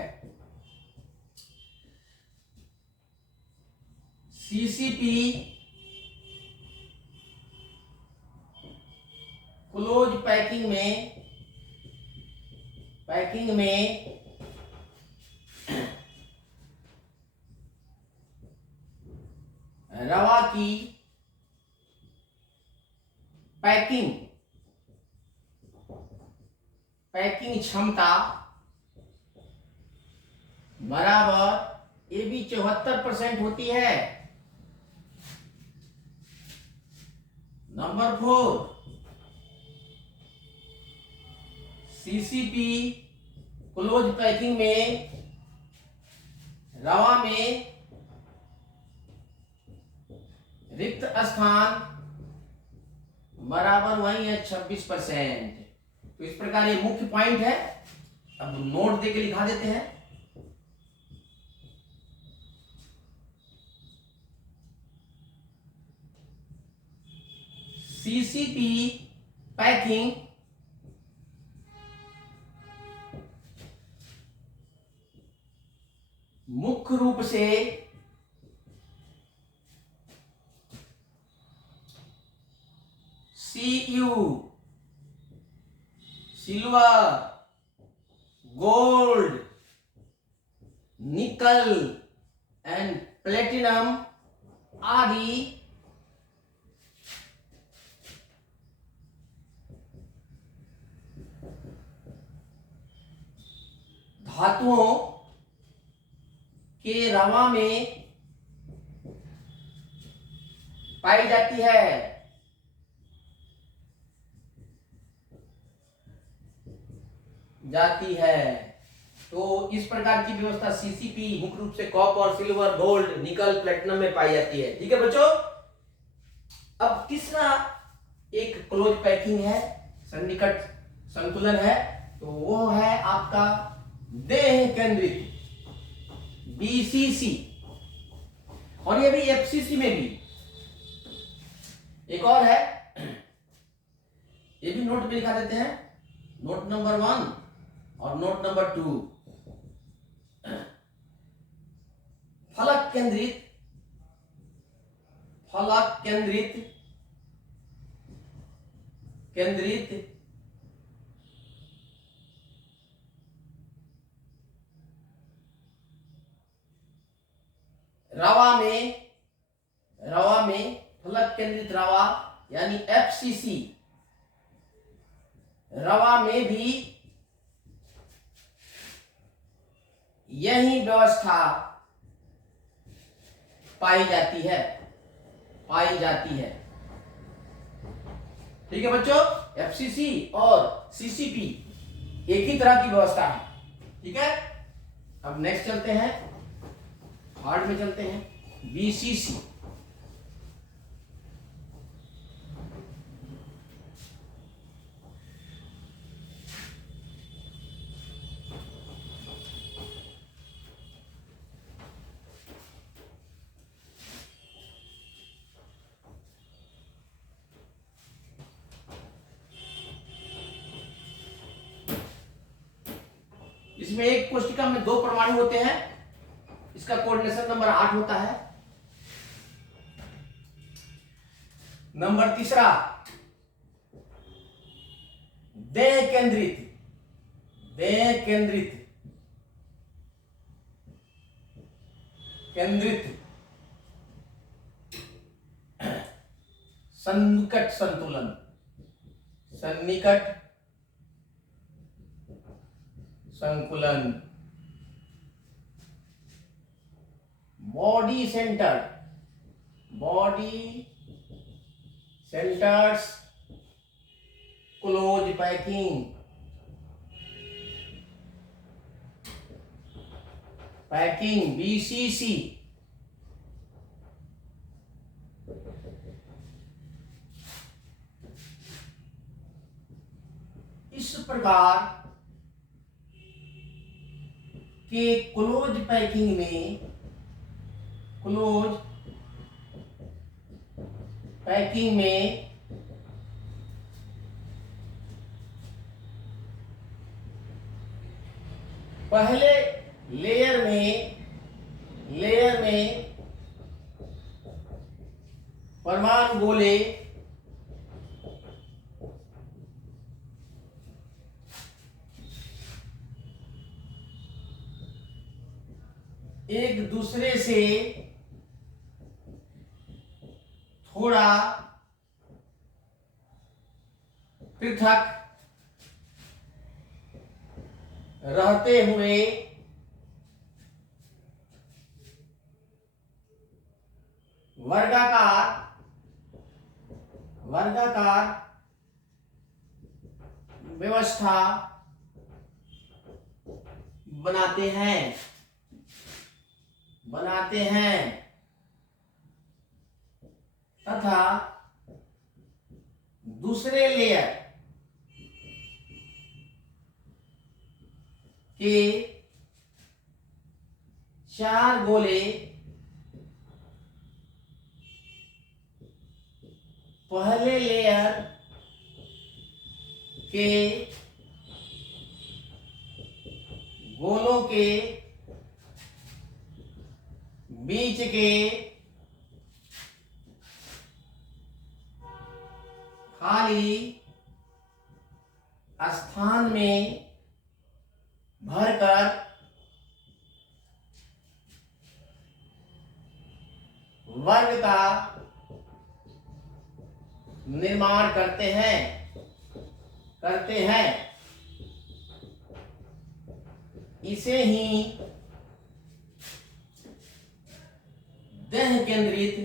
सीसीपी क्लोज पैकिंग में रवा की पैकिंग क्षमता बराबर ये भी 74% होती है। नंबर 4, सीसीपी क्लोज पैकिंग में रवा में रिक्त स्थान बराबर वही है 26%। तो इस प्रकार ये मुख्य पॉइंट है। अब नोट देके लिखा देते हैं। सीसीपी पैकिंग मुख्य रूप से Cu सिल्वर, गोल्ड, निकल एंड प्लेटिनम आदि धातुओं के रवा में पाई जाती है। तो इस प्रकार की व्यवस्था सीसीपी मुख्य रूप से कॉपर, सिल्वर, गोल्ड, निकल, प्लेटिनम में पाई जाती है। ठीक है बच्चों। अब तीसरा एक क्लोज पैकिंग है, सन्निकट संतुलन है, तो वो है आपका देह केंद्रित बीसीसी, और ये भी एफसीसी में भी एक और है, ये भी नोट पे लिखा देते हैं। नोट नंबर 1 और नोट नंबर 2, फलक केंद्रित रवा में फलक केंद्रित रवा यानी एफसीसी रवा में भी यही व्यवस्था पाई जाती है। ठीक है बच्चों, एफसीसी और सीसीपी एक ही तरह की व्यवस्था है। ठीक है। अब नेक्स्ट चलते हैं, थर्ड में चलते हैं, बीसीसी इसमें एक कोशिका में 2 परमाणु होते हैं, इसका कोऑर्डिनेशन नंबर 8 होता है। नंबर तीसरा, देह केंद्रित, देह केंद्रित, केंद्रित सन्निकट संतुलन, सन्निकट संकुलन, body centre, body centres close packing, packing BCC, इस प्रकार के क्लोज पैकिंग में, क्लोज पैकिंग में पहले लेयर में परमाणु गोले एक दूसरे से थोड़ा पृथक रहते हुए वर्गाकार व्यवस्था बनाते हैं तथा दूसरे लेयर के 4 गोले पहले लेयर के गोलों के बीच के खाली स्थान में भरकर वर्ग का निर्माण करते हैं। इसे ही देह केंद्रित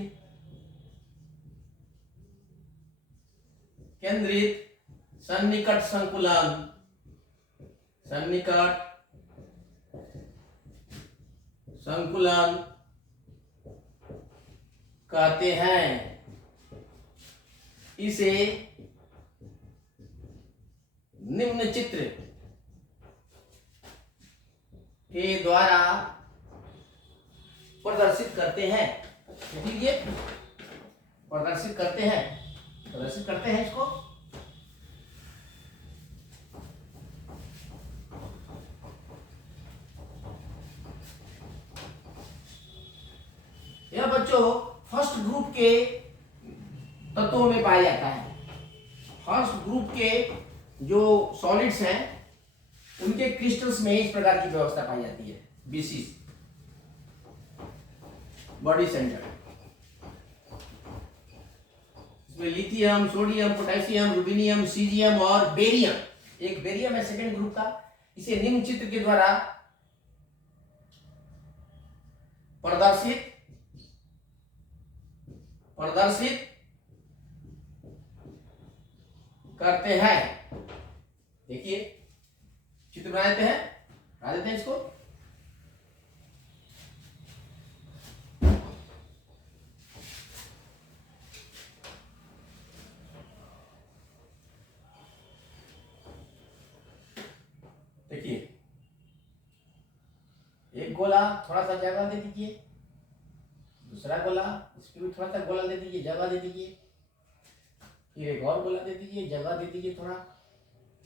सन्निकट संकुलन, सन्निकट संकुलन कहते हैं। इसे निम्न चित्र के द्वारा प्रदर्शित करते हैं। ये प्रदर्शित करते हैं इसको। यह बच्चों फर्स्ट ग्रुप के तत्वों में पाया जाता है। फर्स्ट ग्रुप के जो सॉलिड्स हैं उनके क्रिस्टल्स में इस प्रकार की व्यवस्था पाई जाती है। बीसीस, बॉडी सेंटर, इसमें लिथियम, सोडियम, पोटेशियम, रुबिनियम, सीजियम और बेरियम। एक बेरियम है सेकेंड ग्रुप का। इसे निम्न चित्र के द्वारा प्रदर्शित करते हैं। देखिए चित्र बना देते हैं इसको। देखिए एक गोला थोड़ा सा जगह दे दीजिए, दूसरा गोला इसको भी थोड़ा सा गोला दे दीजिए, जगह दे दीजिए, फिर एक और गोला दे दीजिए, जगह दे दीजिए थोड़ा,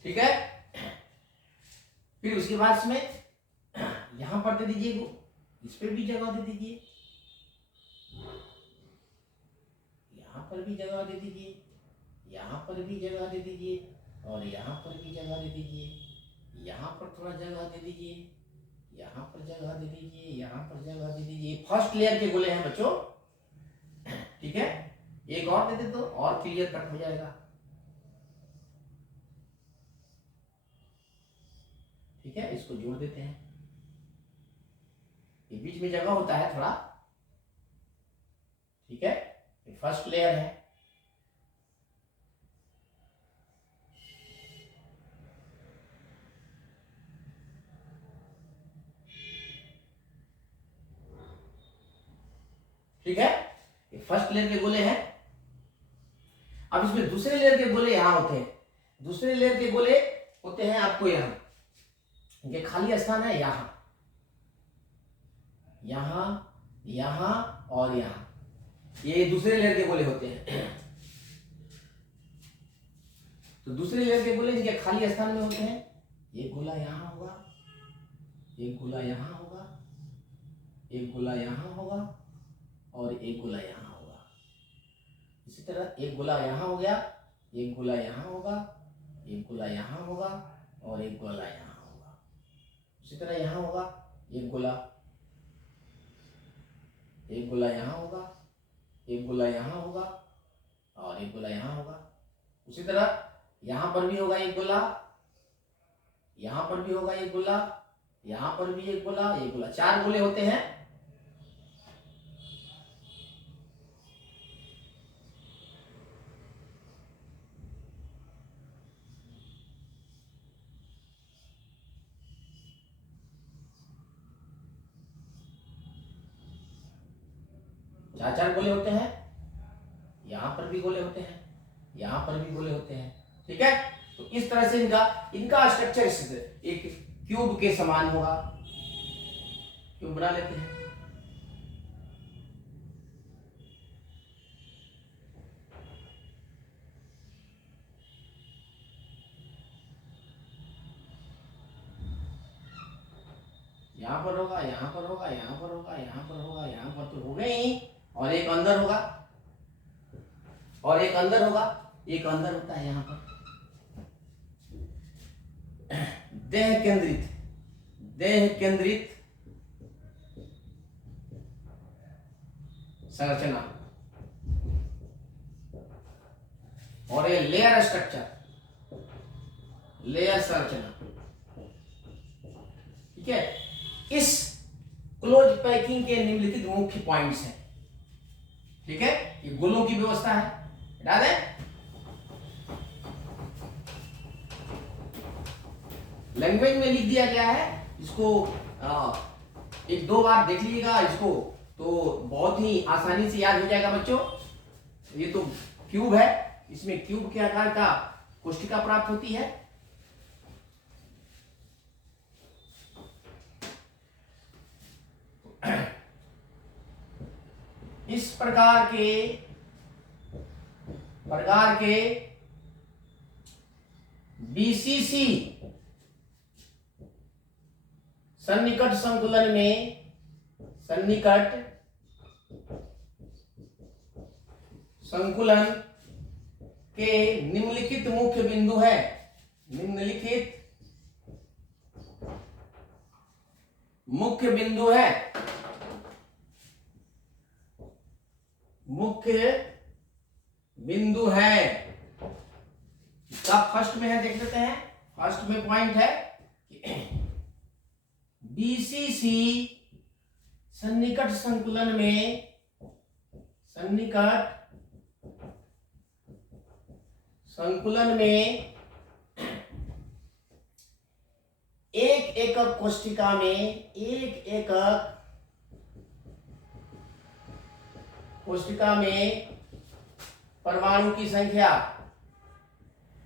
ठीक है। फिर उसके बाद इसमें यहां पर दे दीजिए, इस पे भी जगह दे दीजिए, यहां पर भी जगह दे दीजिए, यहां पर भी जगह दे दीजिए, और यहां पर भी जगह दे दीजिए, यहां पर थोड़ा जगह दे दीजिए, यहां पर जगह दे दीजिए, यहां पर जगह दे दीजिए। फर्स्ट लेयर के गोले हैं बच्चों, ठीक है। एक और दे दे तो और क्लियर कट हो जाएगा, ठीक है। इसको जोड़ देते हैं, ये बीच में जगह होता है थोड़ा, ठीक है। ये फर्स्ट लेयर है, ठीक है। ये फर्स्ट लेयर के गोले हैं। अब इसमें दूसरे लेयर के गोले यहां होते हैं, दूसरे लेयर के गोले होते हैं आपको यहां, ये खाली स्थान है यहां, यहां, यहां और यहां, ये दूसरे लेयर के गोले होते हैं। तो दूसरे लेयर के गोले इनके खाली स्थान में होते हैं। एक गोला यहां होगा, एक गोला यहां होगा, एक गोला यहां होगा, और एक गोला यहां होगा। इसी तरह एक गोला यहां हो गया, एक गोला यहां होगा, एक गोला यहां होगा, और एक गोला यहां होगा। इसी तरह यहां होगा एक गोला, एक गोला यहां होगा, एक गोला यहां होगा, और एक गोला यहां होगा। उसी तरह यहां पर भी होगा एक गोला, यहां पर भी होगा एक गोला, यहां पर भी एक गोला, एक गोला, 4 गोले होते हैं। चार गोले होते हैं, यहां पर भी गोले होते हैं, यहां पर भी गोले होते हैं, ठीक है। तो इस तरह से इनका स्ट्रक्चर एक क्यूब के समान होगा। क्यूब बना लेते हैं, यहां पर होगा, यहां पर होगा, यहां पर होगा, यहां पर होगा, यहां पर तो हो गए ही, और एक अंदर होगा, और एक अंदर होगा, एक अंदर होता है यहां पर। देह केंद्रित, देह केंद्रित संरचना, और ये लेयर स्ट्रक्चर, लेयर संरचना, ठीक है। इस क्लोज पैकिंग के निम्नलिखित मुख्य पॉइंट्स हैं, ठीक है। ये गोलों की व्यवस्था है, हटा दें। लैंग्वेज में लिख दिया गया है, इसको एक दो बार देख लीजिएगा इसको, तो बहुत ही आसानी से याद हो जाएगा बच्चों। ये तो क्यूब है, इसमें क्यूब के आकार का कोष्ठिका प्राप्त होती है। इस प्रकार के बीसीसी सन्निकट संकुलन में, सन्निकट संकुलन के निम्नलिखित मुख्य बिंदु है, निम्नलिखित मुख्य बिंदु है, मुख्य बिंदु है। इसका फर्स्ट में है, देख लेते हैं। फर्स्ट में पॉइंट है बीसीसी सन्निकट संकुलन में, सन्निकट संकुलन में एक एकक कोष्ठिका में, एक एकक कोष्ठिका में परमाणु की संख्या,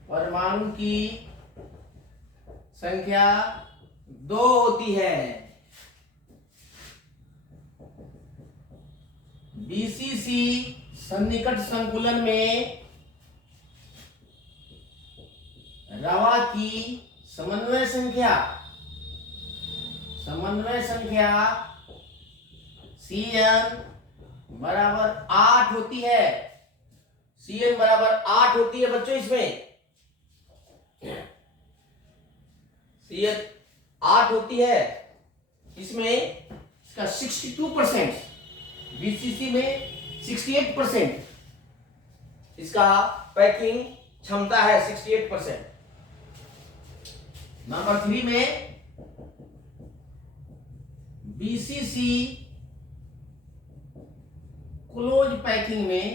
परमाणु की संख्या 2 होती है। बीसीसी सन्निकट संकुलन में रवा की समन्वय संख्या, समन्वय संख्या Cn बराबर 8 होती है। Cn बराबर 8 होती है बच्चों। इसमें Cn 8 होती है। इसमें इसका 62%, BCC में 68% इसका पैकिंग क्षमता है, 68%। नंबर 3 में BCC क्लोज पैकिंग में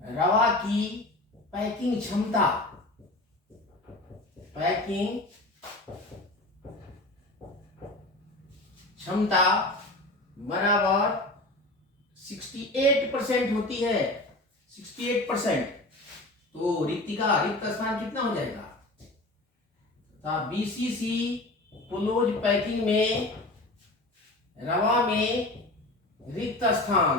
रवा की पैकिंग क्षमता बराबर 68% होती है। 68%। तो रिक्त स्थान कितना हो जाएगा? BCC क्लोज पैकिंग में रवा में रिक्त स्थान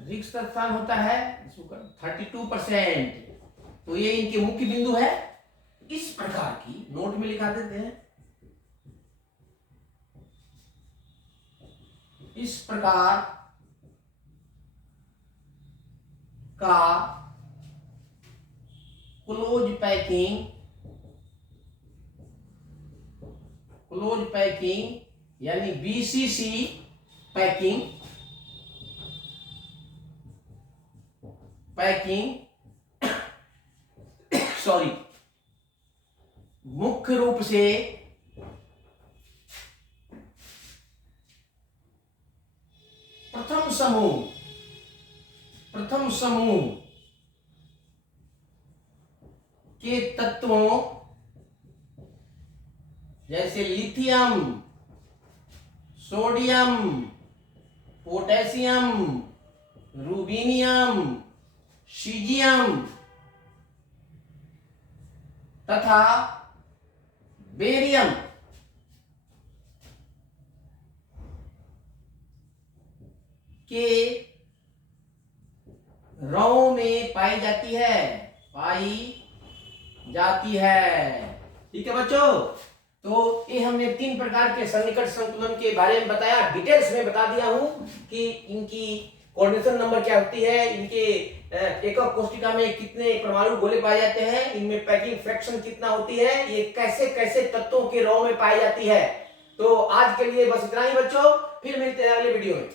32% होता है, 32%। तो ये इनके मुख्य बिंदु है। इस प्रकार की नोट में लिखा देते हैं। इस प्रकार का क्लोज पैकिंग यानी BCC पैकिंग मुख्य रूप से प्रथम समूह के तत्वों जैसे लिथियम, सोडियम, पोटेशियम, रूबिनियम, सीजियम तथा बेरियम के रौं में पाई जाती है। ठीक है बच्चों। तो ये हमने 3 प्रकार के सन्निकट संतुलन के बारे में बताया। डिटेल्स में बता दिया हूं कि इनकी कोऑर्डिनेशन नंबर क्या होती है, इनके एकक कोष्टिका में कितने परमाणु गोले पाए जाते हैं, इनमें पैकिंग फ्रैक्शन कितना होती है, ये कैसे कैसे तत्वों के रॉ में पाई जाती है। तो आज के लिए बस इतना ही बच्चों, फिर मिलते हैं अगले वीडियो में।